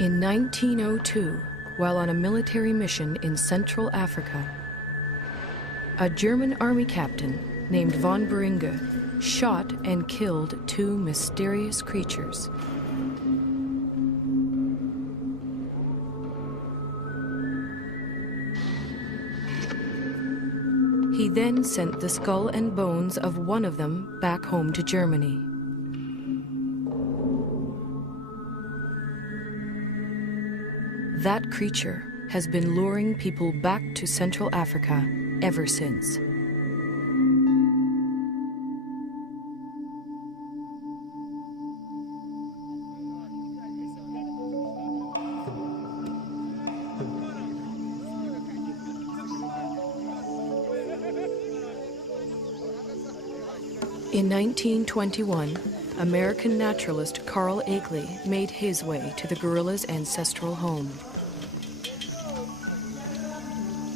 In 1902, while on a military mission in Central Africa, a German army captain named von Beringe shot and killed two mysterious creatures. He then sent the skull and bones of one of them back home to Germany. That creature has been luring people back to Central Africa ever since. In 1921, American naturalist Carl Akeley made his way to the gorilla's ancestral home.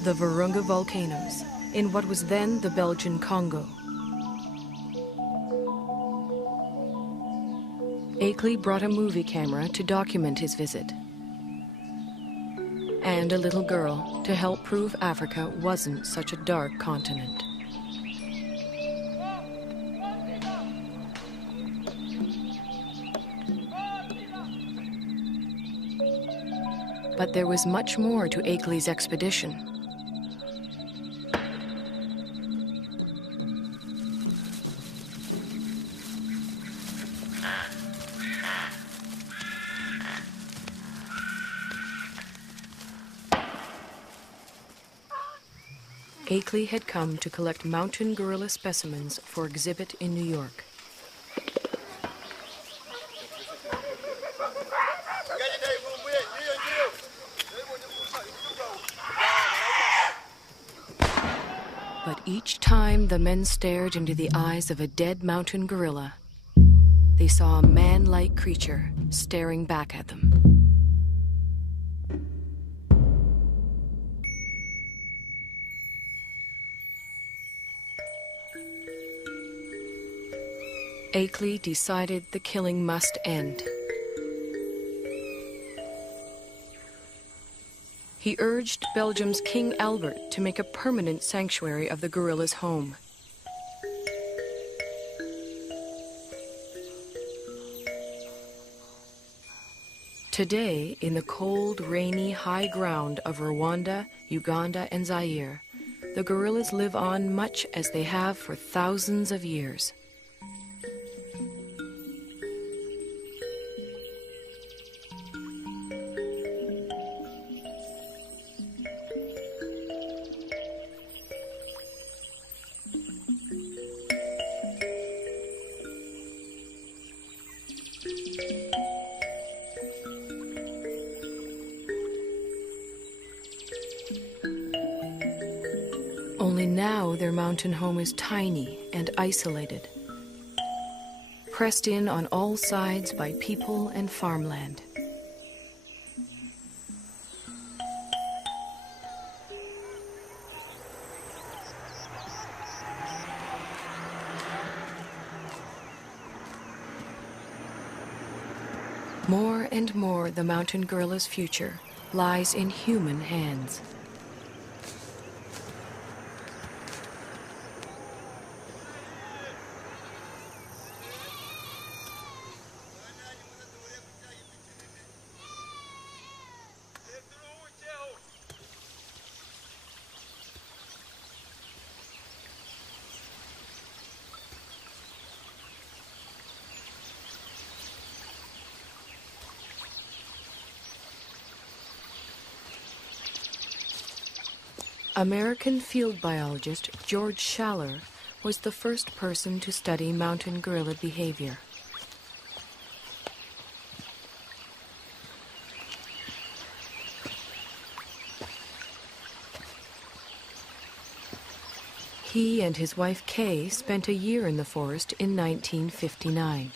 The Virunga volcanoes, in what was then the Belgian Congo. Akeley brought a movie camera to document his visit, and a little girl to help prove Africa wasn't such a dark continent. But there was much more to Akeley's expedition. Akeley had come to collect mountain gorilla specimens for exhibit in New York. But each time the men stared into the eyes of a dead mountain gorilla, they saw a man-like creature staring back at them. Akeley decided the killing must end. He urged Belgium's King Albert to make a permanent sanctuary of the gorilla's home. Today, in the cold, rainy high ground of Rwanda, Uganda, and Zaire, the gorillas live on much as they have for thousands of years. Only now their mountain home is tiny and isolated, pressed in on all sides by people and farmland. More and more, the mountain gorilla's future lies in human hands. American field biologist George Schaller was the first person to study mountain gorilla behavior. He and his wife Kay spent a year in the forest in 1959.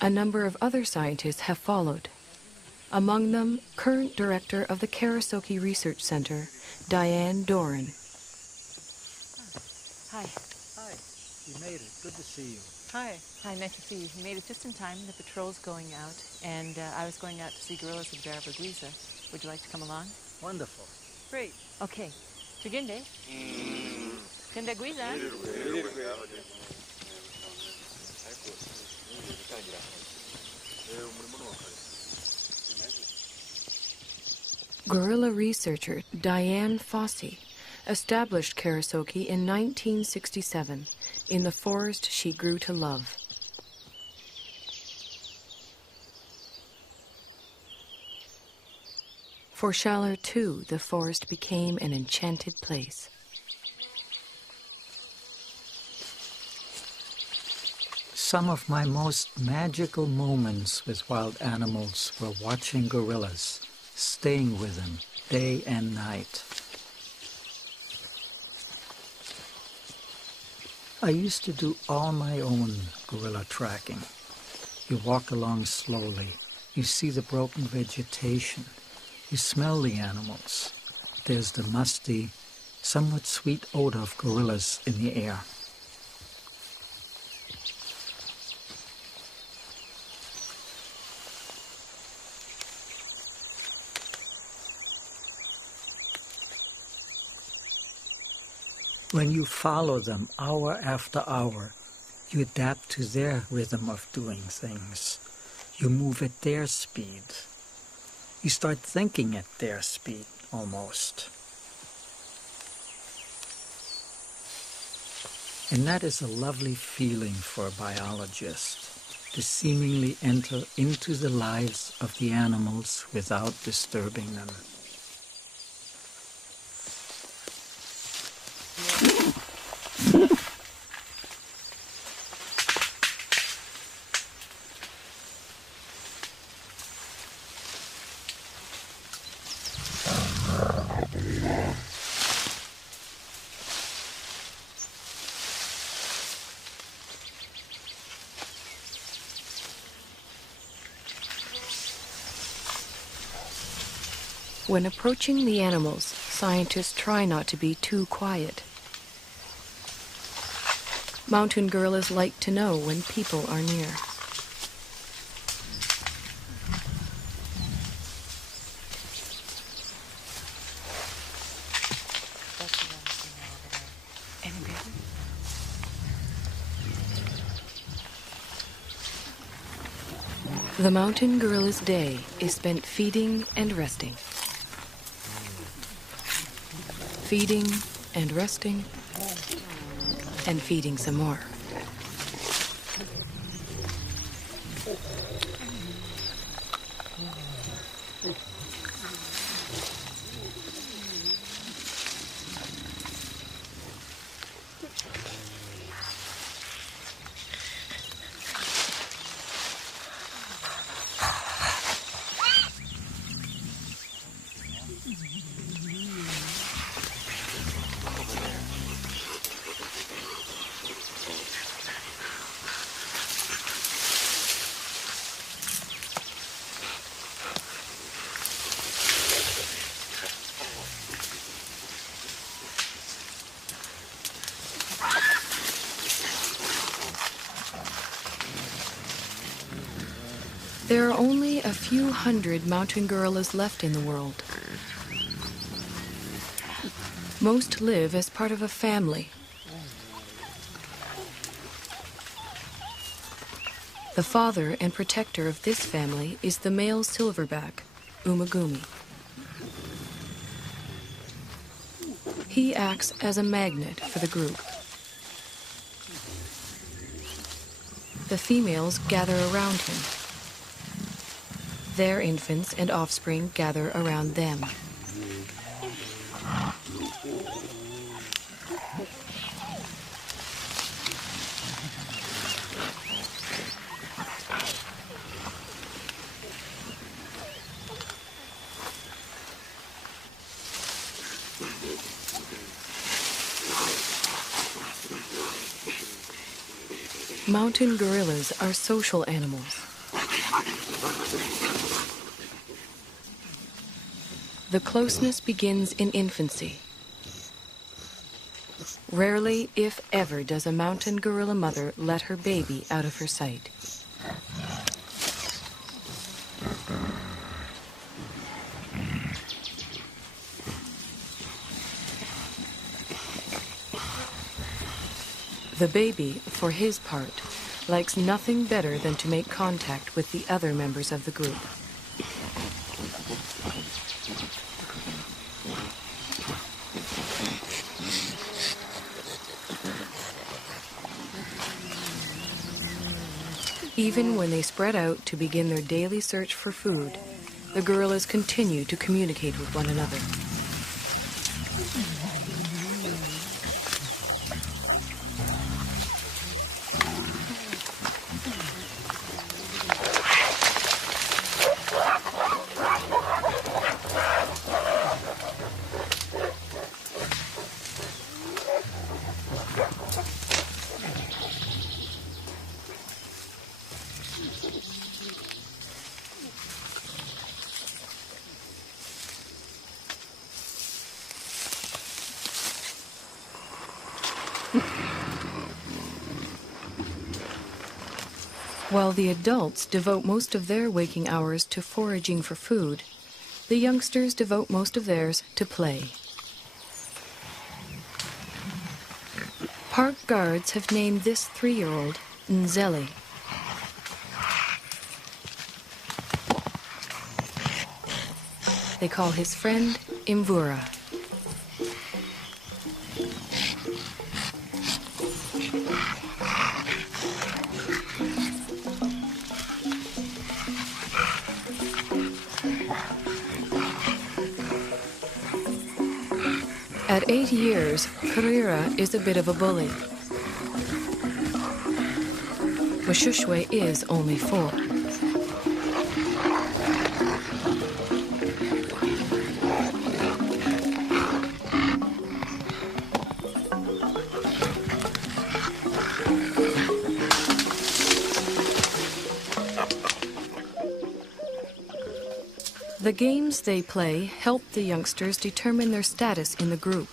A number of other scientists have followed. Among them, current director of the Karasoke Research Center, Diane Doran. Hi. Hi. You made it. Good to see you. Hi. Hi, nice to see you. You made it just in time. The patrol's going out, and I was going out to see gorillas in Barrabaguisa. Would you like to come along? Wonderful. Great. Okay. Tugende. Kendaguiza. Gorilla researcher Diane Fossey established Karasoke in 1967 in the forest she grew to love. For Schaller, too, the forest became an enchanted place. Some of my most magical moments with wild animals were watching gorillas, staying with them day and night. I used to do all my own gorilla tracking. You walk along slowly, you see the broken vegetation, you smell the animals. There's the musty, somewhat sweet odor of gorillas in the air. When you follow them hour after hour, you adapt to their rhythm of doing things. You move at their speed. You start thinking at their speed, almost. And that is a lovely feeling for a biologist, to seemingly enter into the lives of the animals without disturbing them. When approaching the animals, scientists try not to be too quiet. Mountain gorillas like to know when people are near. The mountain gorilla's day is spent feeding and resting. Feeding and resting, and feeding some more. There are only a few hundred mountain gorillas left in the world. Most live as part of a family. The father and protector of this family is the male silverback, Umagumi. He acts as a magnet for the group. The females gather around him. Their infants and offspring gather around them. Mountain gorillas are social animals. The closeness begins in infancy. Rarely, if ever, does a mountain gorilla mother let her baby out of her sight. The baby, for his part, likes nothing better than to make contact with the other members of the group. Even when they spread out to begin their daily search for food, the gorillas continue to communicate with one another. While the adults devote most of their waking hours to foraging for food, the youngsters devote most of theirs to play. Park guards have named this 3-year-old Nzeli. They call his friend Imvura. At 8 years, Karira is a bit of a bully. Washushwe is only 4. The games they play help the youngsters determine their status in the group.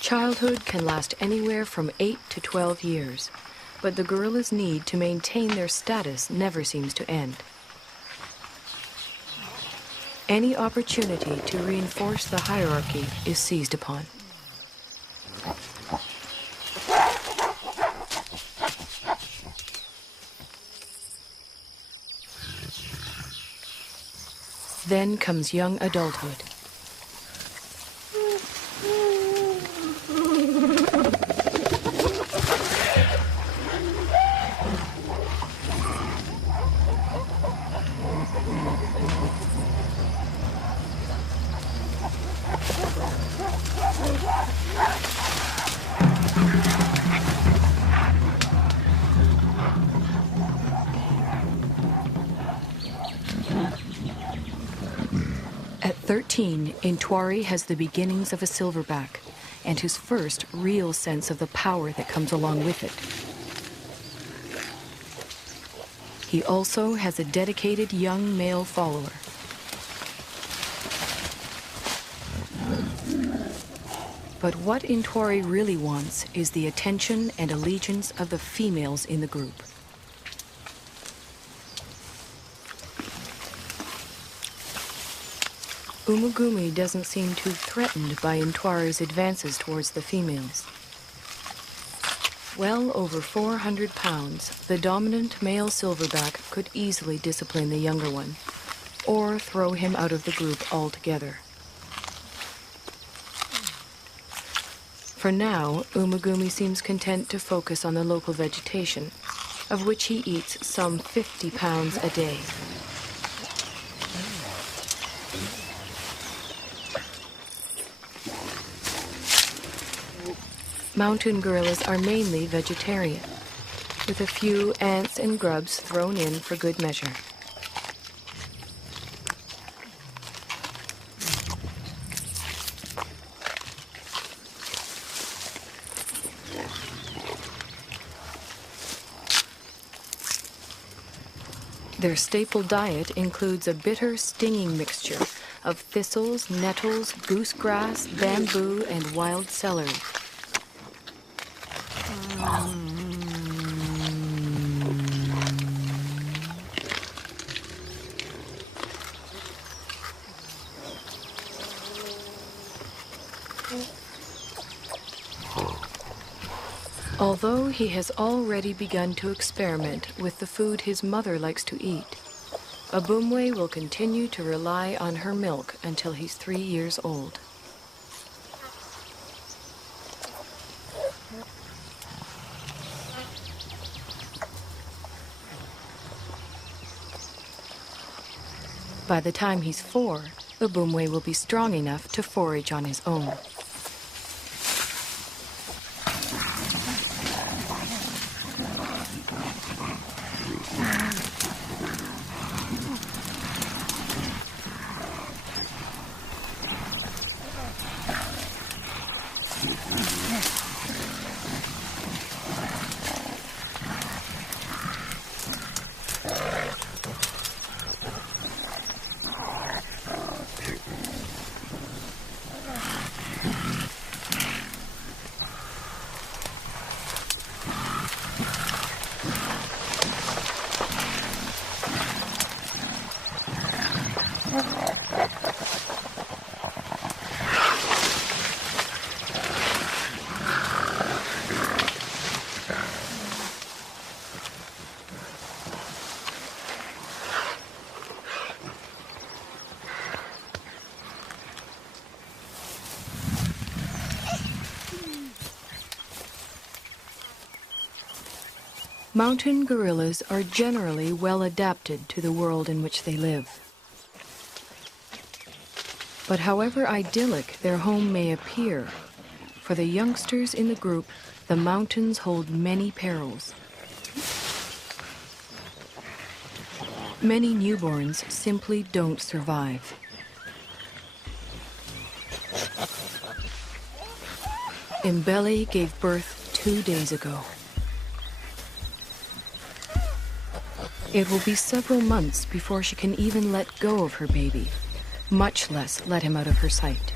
Childhood can last anywhere from 8 to 12 years, but the gorillas' need to maintain their status never seems to end. Any opportunity to reinforce the hierarchy is seized upon. Then comes young adulthood. At 13, Intwari has the beginnings of a silverback and his first real sense of the power that comes along with it. He also has a dedicated young male follower. But what Intwari really wants is the attention and allegiance of the females in the group. Umugumi doesn't seem too threatened by Intwari's advances towards the females. Well over 400 pounds, the dominant male silverback could easily discipline the younger one, or throw him out of the group altogether. For now, Umugumi seems content to focus on the local vegetation, of which he eats some 50 pounds a day. Mountain gorillas are mainly vegetarian, with a few ants and grubs thrown in for good measure. Their staple diet includes a bitter, stinging mixture of thistles, nettles, goosegrass, bamboo, and wild celery. Although he has already begun to experiment with the food his mother likes to eat, Abumwe will continue to rely on her milk until he's 3 years old. By the time he's 4, Abumwe will be strong enough to forage on his own. Mountain gorillas are generally well adapted to the world in which they live. But however idyllic their home may appear, for the youngsters in the group, the mountains hold many perils. Many newborns simply don't survive. Mbele gave birth 2 days ago. It will be several months before she can even let go of her baby, much less let him out of her sight.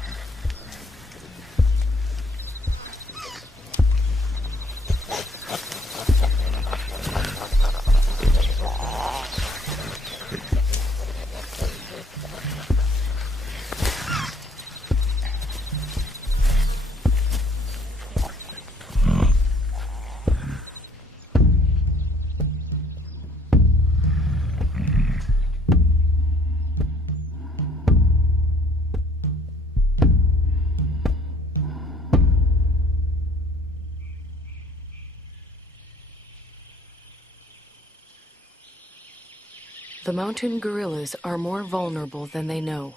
The mountain gorillas are more vulnerable than they know.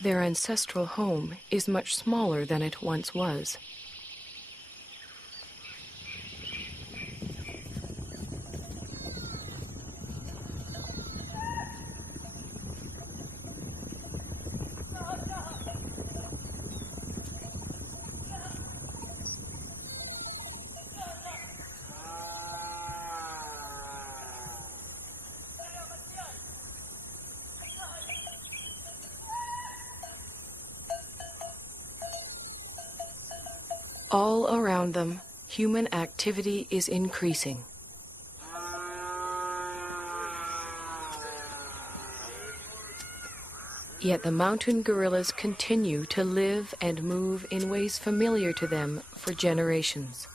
Their ancestral home is much smaller than it once was. All around them, human activity is increasing. Yet the mountain gorillas continue to live and move in ways familiar to them for generations.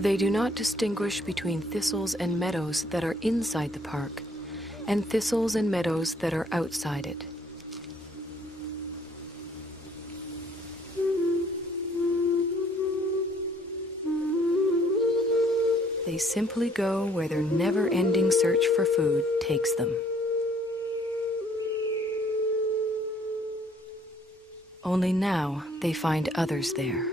They do not distinguish between thistles and meadows that are inside the park and thistles and meadows that are outside it. They simply go where their never-ending search for food takes them. Only now they find others there.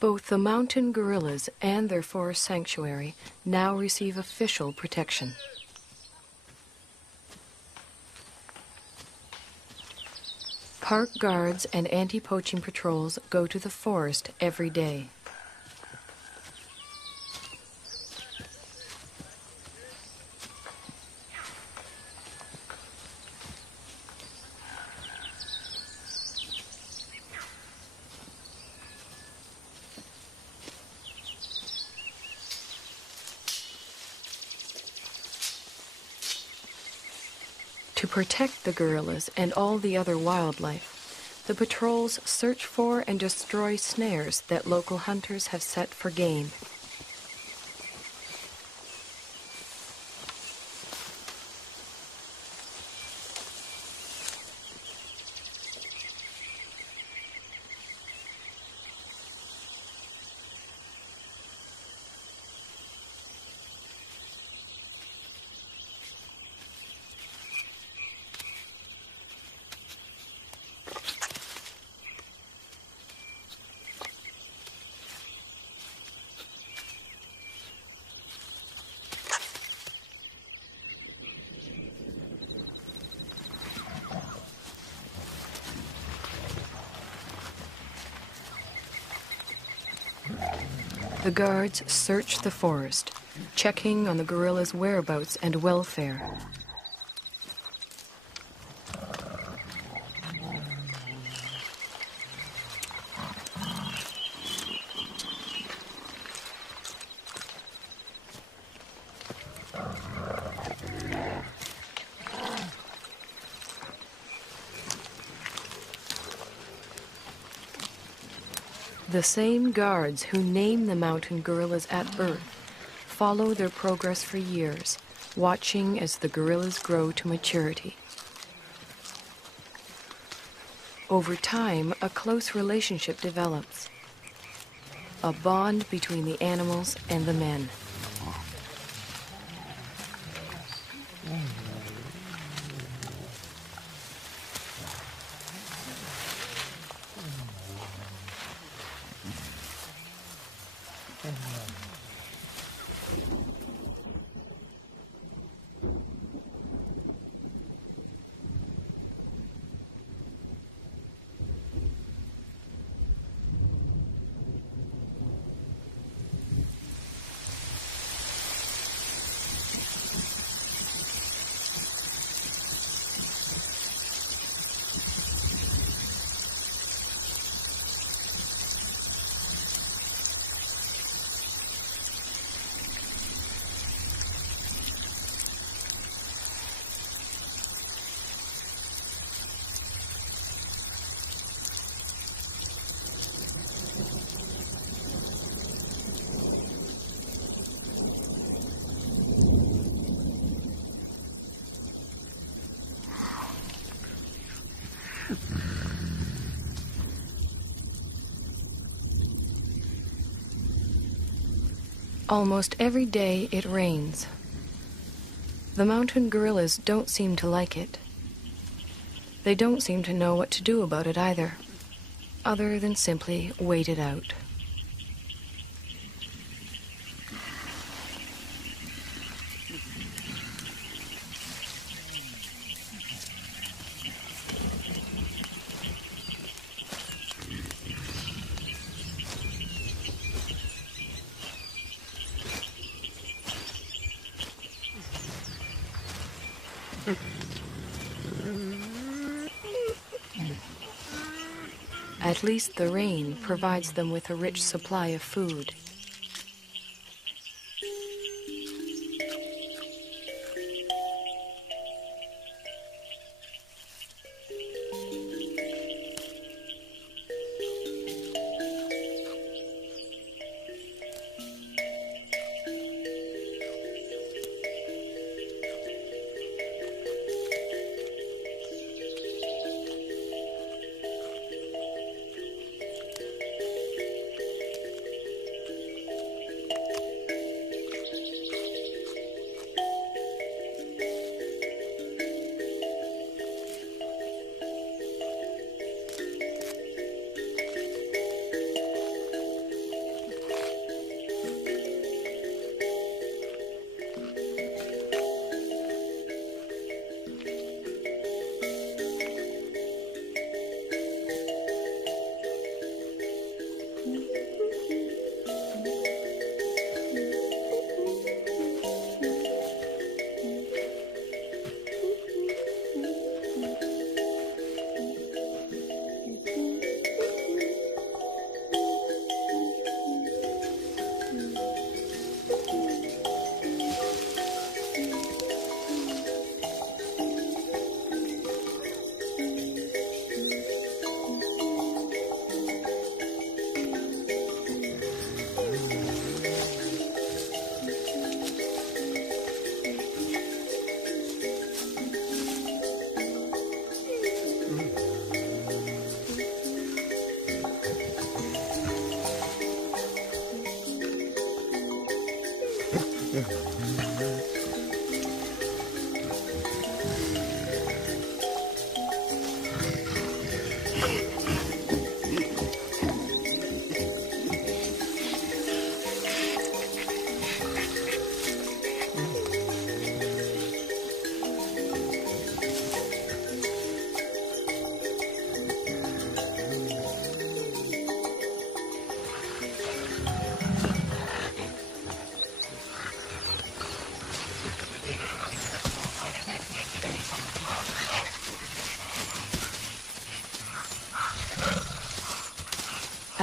Both the mountain gorillas and their forest sanctuary now receive official protection. Park guards and anti-poaching patrols go to the forest every day. To protect the gorillas and all the other wildlife, the patrols search for and destroy snares that local hunters have set for game. The guards search the forest, checking on the gorillas' whereabouts and welfare. The same guards who name the mountain gorillas at birth follow their progress for years, watching as the gorillas grow to maturity. Over time, a close relationship develops, a bond between the animals and the men. Almost every day it rains. The mountain gorillas don't seem to like it. They don't seem to know what to do about it either, other than simply wait it out. At least the rain provides them with a rich supply of food.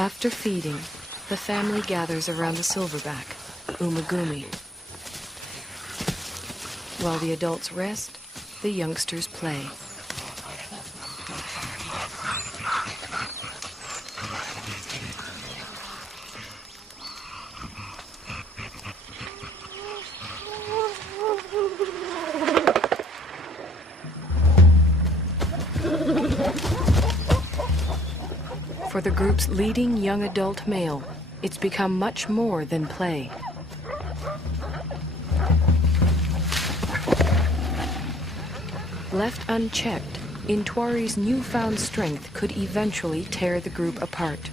After feeding, the family gathers around the silverback, Umagumi. While the adults rest, the youngsters play. For the group's leading young adult male, it's become much more than play. Left unchecked, Intwari's newfound strength could eventually tear the group apart.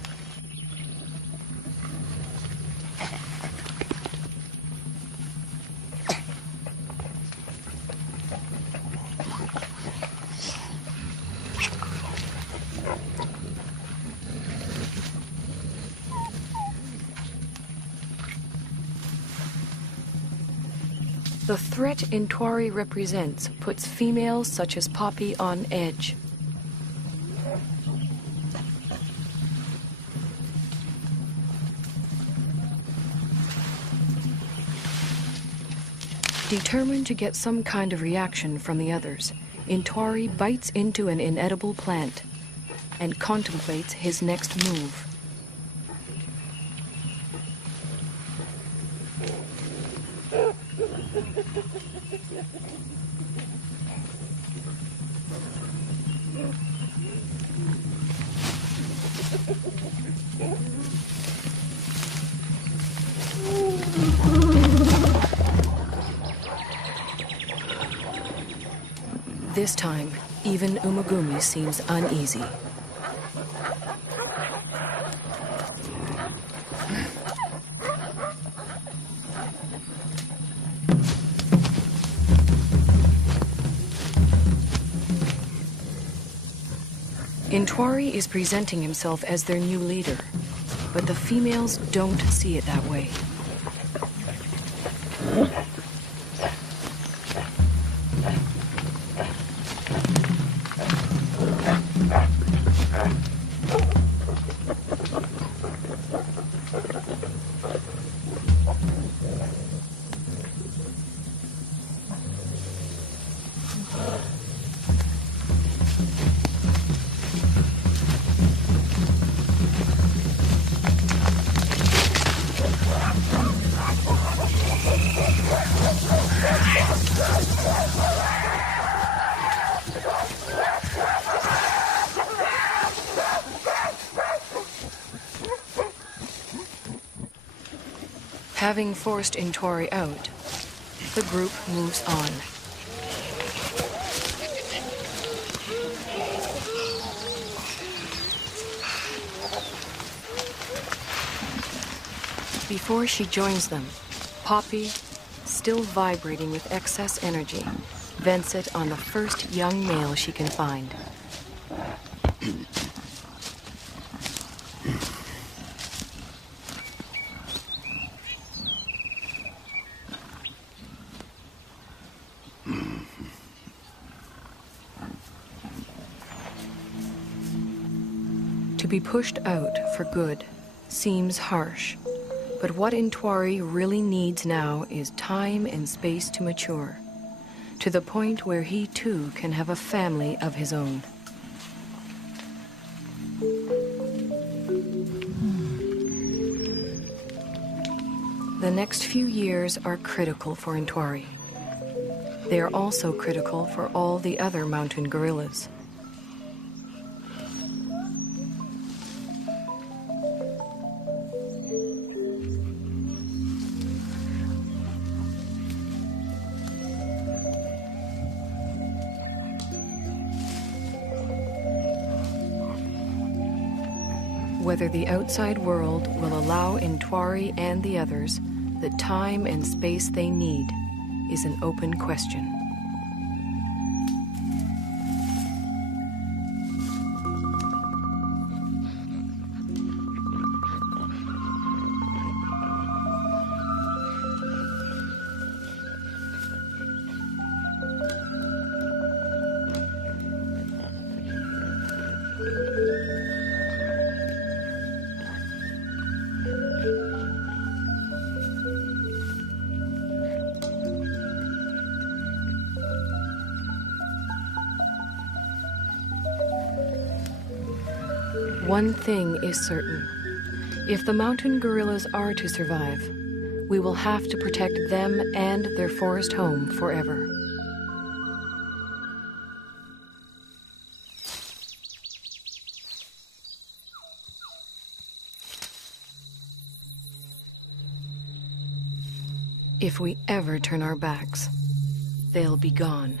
The threat Intwari represents puts females such as Poppy on edge. Determined to get some kind of reaction from the others, Intwari bites into an inedible plant and contemplates his next move. This time, even Umagumi seems uneasy. Intwari is presenting himself as their new leader, but the females don't see it that way. Having forced Intwari out, the group moves on. Before she joins them, Poppy, still vibrating with excess energy, vents it on the first young male she can find. To be pushed out for good seems harsh, but what Intwari really needs now is time and space to mature, to the point where he too can have a family of his own. The next few years are critical for Intwari. They are also critical for all the other mountain gorillas. Whether the outside world will allow Intwari and the others the time and space they need is an open question. One thing is certain. If the mountain gorillas are to survive, we will have to protect them and their forest home forever. If we ever turn our backs, they'll be gone.